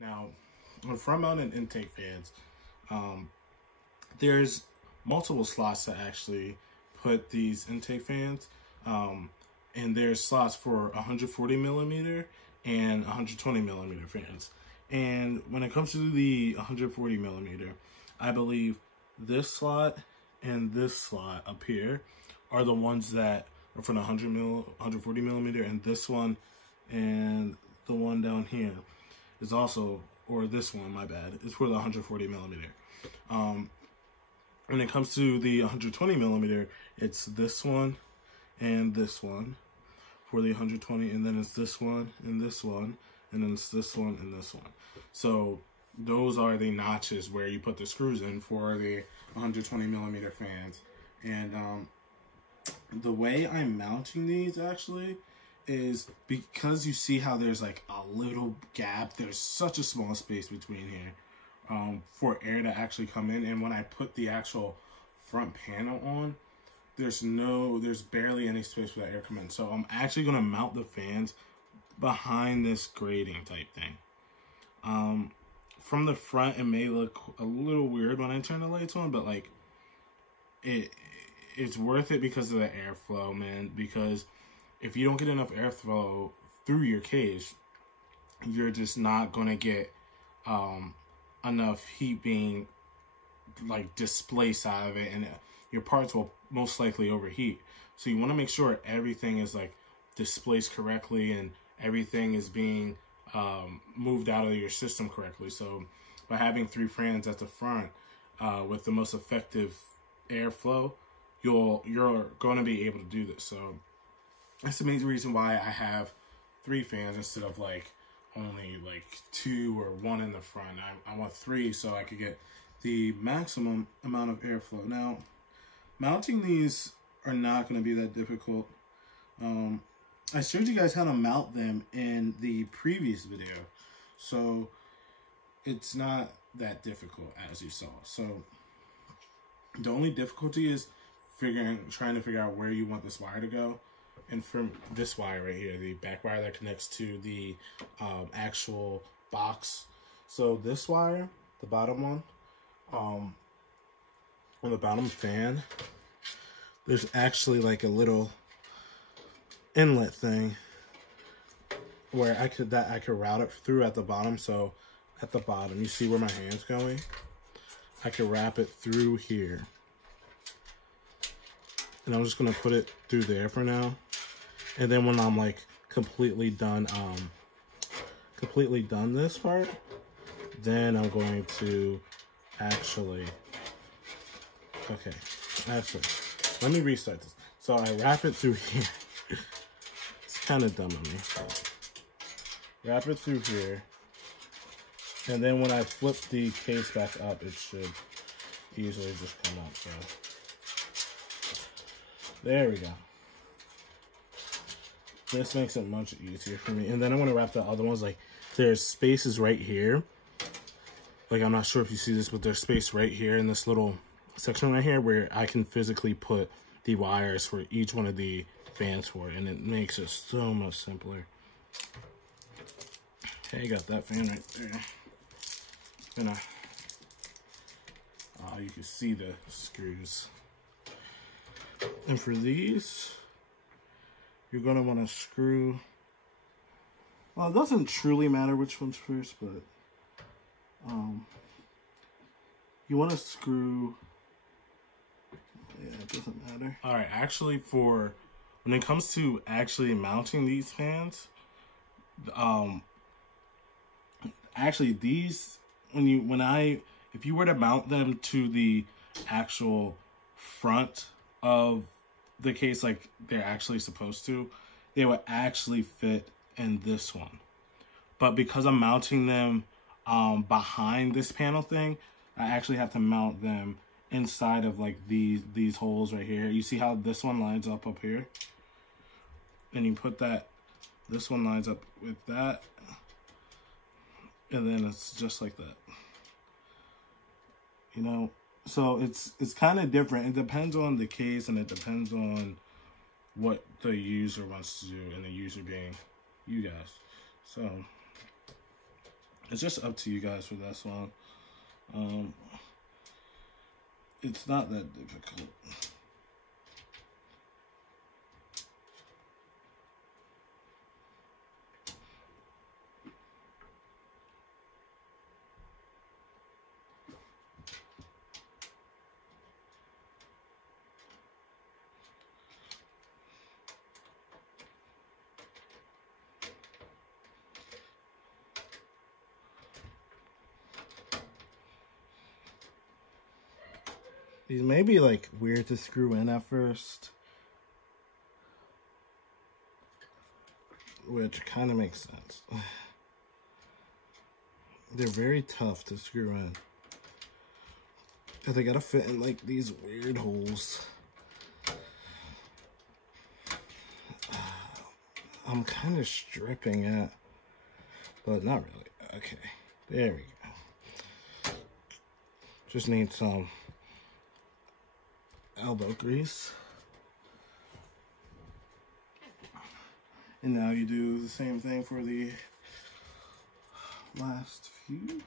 Now, on front mounted intake fans, there's multiple slots to actually put these intake fans. And there's slots for 140 millimeter and 120 millimeter fans. And when it comes to the 140 millimeter, I believe this slot and this slot up here are the ones that are for the 140 millimeter, and this one and the one down here is also, or this one, my bad, is for the 140 millimeter. When it comes to the 120 millimeter, it's this one and this one for the 120, and then it's this one and this one, and then it's this one and this one. So those are the notches where you put the screws in for the 120 millimeter fans. And the way I'm mounting these actually is because you see how there's like a little gap, there's such a small space between here for air to actually come in. And when I put the actual front panel on, there's barely any space for that air to come in. So I'm actually going to mount the fans behind this grating type thing. From the front, it may look a little weird when I turn the lights on, but like it's worth it because of the airflow, man. Because if you don't get enough airflow through your cage, you're just not going to get enough heat being like displaced out of it, and your parts will most likely overheat. So you want to make sure everything is like displaced correctly and everything is being moved out of your system correctly. So by having 3 fans at the front with the most effective airflow, you're going to be able to do this. So that's the main reason why I have 3 fans instead of like only like 2 or 1 in the front. I want 3 so I could get the maximum amount of airflow. Now, mounting these are not going to be that difficult. I showed you guys how to mount them in the previous video, so it's not that difficult as you saw. So the only difficulty is trying to figure out where you want this wire to go. And from this wire right here, the back wire that connects to the actual box. So this wire, the bottom one, on the bottom fan, there's actually like a little inlet thing where I could route it through at the bottom. So at the bottom, you see where my hand's going? I could wrap it through here. And I'm just gonna put it through there for now. And then when I'm like completely done this part, then I'm going to actually let me restart this. So I wrap it through here. It's kind of dumb of me. Wrap it through here, and then when I flip the case back up, it should easily just come up. So there we go. This makes it much easier for me. And then I want to wrap the other ones. Like, there's spaces right here. Like, I'm not sure if you see this, but there's space right here in this little section right here where I can physically put the wires for each one of the fans for it, and it makes it so much simpler. Okay, got that fan right there. You can see the screws. And for these, you're gonna want to screw. Well, it doesn't truly matter which one's first, but you want to screw. Yeah, it doesn't matter. All right, actually, when it comes to actually mounting these fans, actually these, if you were to mount them to the actual front of the case like they're actually supposed to, they would actually fit in this one. But because I'm mounting them behind this panel thing, I actually have to mount them inside of like these holes right here. You see how this one lines up here? And you put that, this one lines up with that, and then it's just like that. You know, so it's kind of different. It depends on the case, and it depends on what the user wants to do, and the user being you guys. So It's just up to you guys for this one. It's not that difficult. These may be like weird to screw in at first, which kind of makes sense. They're very tough to screw in, because they gotta fit in like these weird holes. I'm kind of stripping it, but not really. Okay, there we go. Just need some elbow grease. And now you do the same thing for the last few.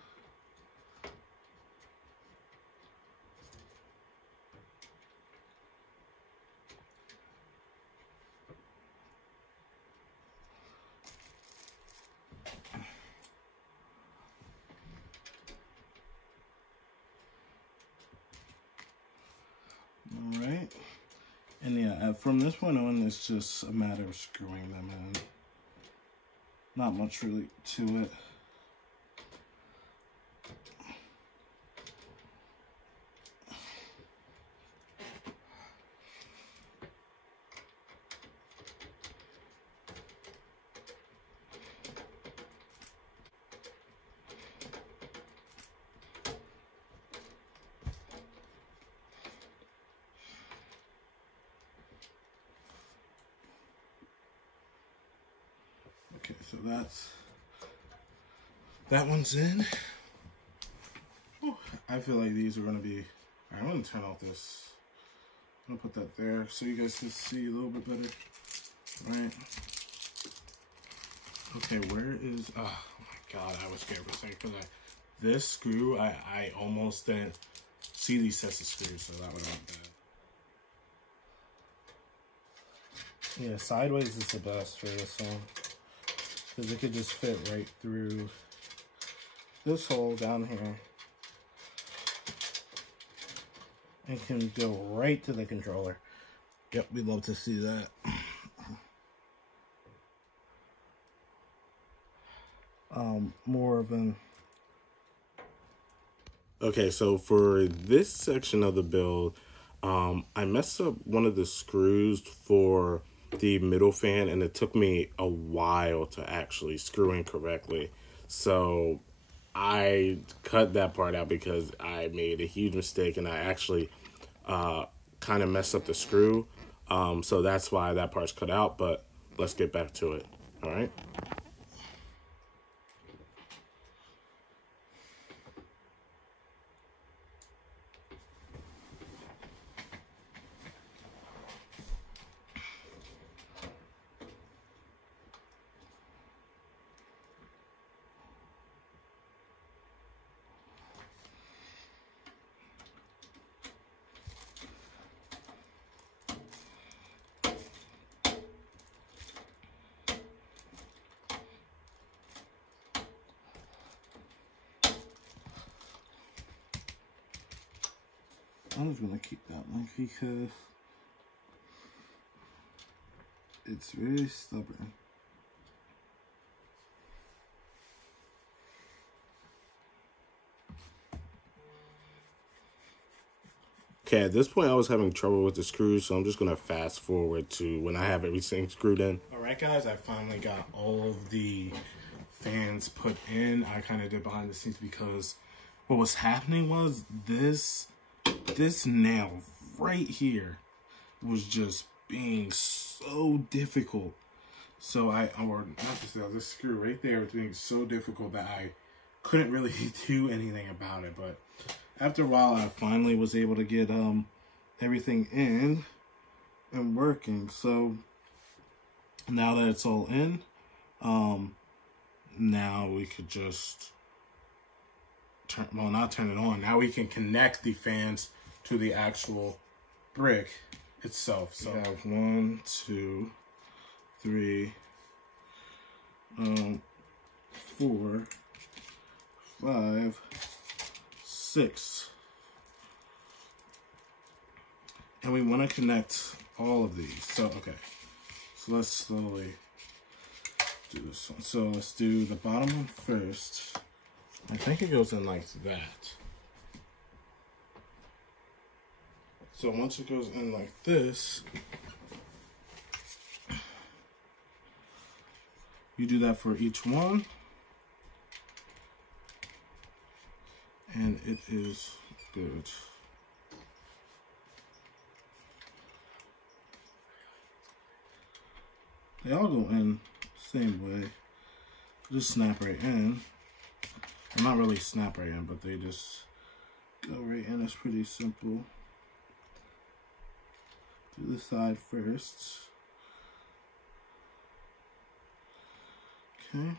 Alright, and yeah, from this point on, it's just a matter of screwing them in. Not much really to it. Okay, so that one's in. Whew, I feel like these are gonna be. I'm gonna turn off this. I'm gonna put that there so you guys can see a little bit better. Right. Okay, where is? Oh my god, I was scared for a second because this screw, I almost didn't see these sets of screws, so that would have been bad. Yeah, sideways is the best for this one, because it could just fit right through this hole down here and can go right to the controller. Yep, we'd love to see that. More of an... Okay, so for this section of the build, I messed up one of the screws for the middle fan, and it took me a while to actually screw in correctly. So I cut that part out because I made a huge mistake, and I actually kind of messed up the screw. So that's why that part's cut out, but let's get back to it. All right. I'm just gonna keep that one because it's very stubborn. Okay, at this point I was having trouble with the screws, so I'm just gonna fast forward to when I have everything screwed in. Alright guys, I finally got all of the fans put in. I kind of did behind the scenes because what was happening was this nail right here was just being so difficult. So this screw right there was being so difficult that I couldn't really do anything about it. But after a while, I finally was able to get everything in and working. So now that it's all in, now we could just not turn it on. Now we can connect the fans to the actual brick itself. So we have 1, 2, 3, 4, 5, 6. And we want to connect all of these. So, okay. So let's slowly do this one. So let's do the bottom one first. I think it goes in like that. So once it goes in like this, you do that for each one. And it is good. They all go in the same way. Just snap right in. Well, not really snap right in, but they just go right in. It's pretty simple. Do the side first. Okay.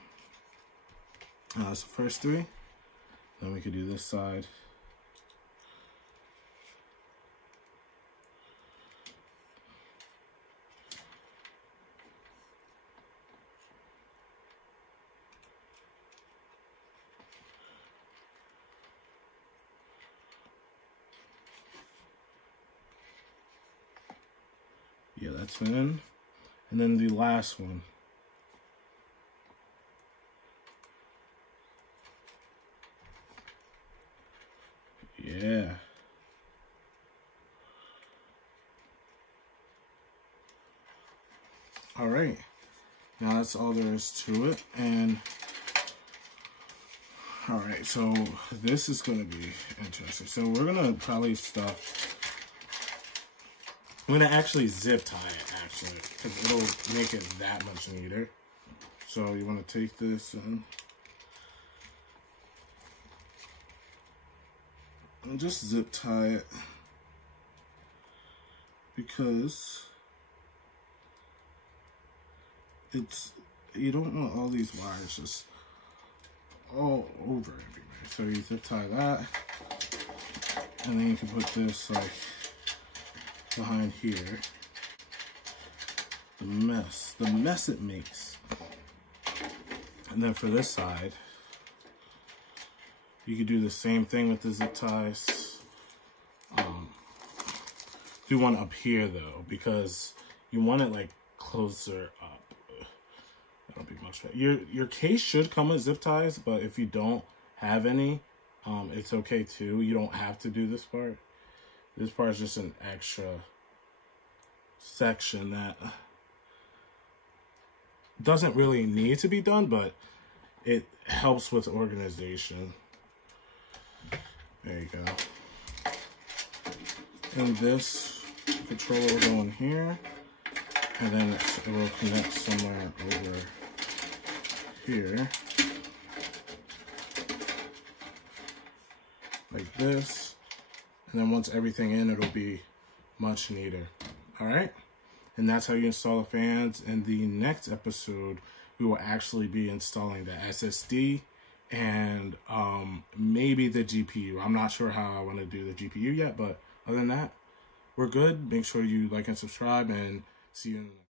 That's the first 3. Then we could do this side. Yeah, that's in. And then the last one. Yeah. All right. Now that's all there is to it. And all right, so this is going to be interesting. So we're going to probably stuff. I'm going to actually zip tie it, actually, because it'll make it that much neater. So you want to take this and just zip tie it, because you don't want all these wires just all over everywhere. So you zip tie that, and then you can put this like behind here. The mess it makes. And then for this side, you could do the same thing with the zip ties. Do one up here though, because you want it like closer up. That'll be much better. Your case should come with zip ties, but if you don't have any, it's okay too. You don't have to do this part. This part is just an extra section that doesn't really need to be done, but it helps with organization. There you go. And this controller will go in here, and then it will connect somewhere over here, like this. And then once everything in, it'll be much neater. All right, and that's how you install the fans. In the next episode, we will actually be installing the SSD and maybe the GPU. I'm not sure how I want to do the GPU yet, but other than that, we're good. Make sure you like and subscribe, and see you in the next.